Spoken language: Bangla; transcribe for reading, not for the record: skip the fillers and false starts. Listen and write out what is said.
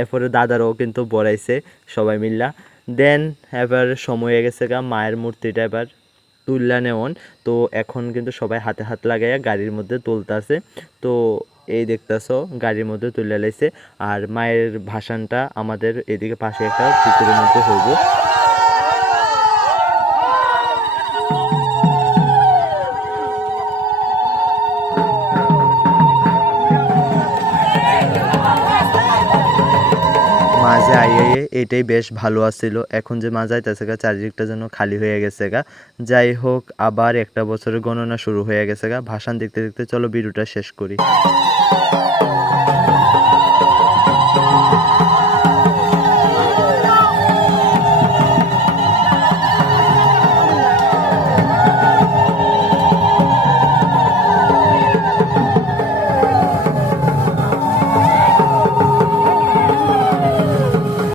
এরপরে দাদারও কিন্তু বড়াইছে সবাই মিল্লা। দেন এবার সময় হয়ে গেছে গা মায়ের মূর্তিটা এবার তুললা নেওন। তো এখন কিন্তু সবাই হাতে হাত লাগাইয়া গাড়ির মধ্যে তুলতাছে। তো এই দেখতেছো গাড়ির মধ্যে তুলে লাইছে। আর মায়ের ভাসানটা আমাদের এদিকে পাশে একটা পুকুরের মধ্যে হইব। মাঝে আইয়ে এটাই বেশ ভালো আছিল। এখন যে মা যাইতেছে গা চারিদিকটা যেন খালি হয়ে গেছে গা। যাই হোক আবার একটা বছরের গণনা শুরু হয়ে গেছে গা। ভাসান দেখতে দেখতে চলো ভিডিওটা শেষ করি।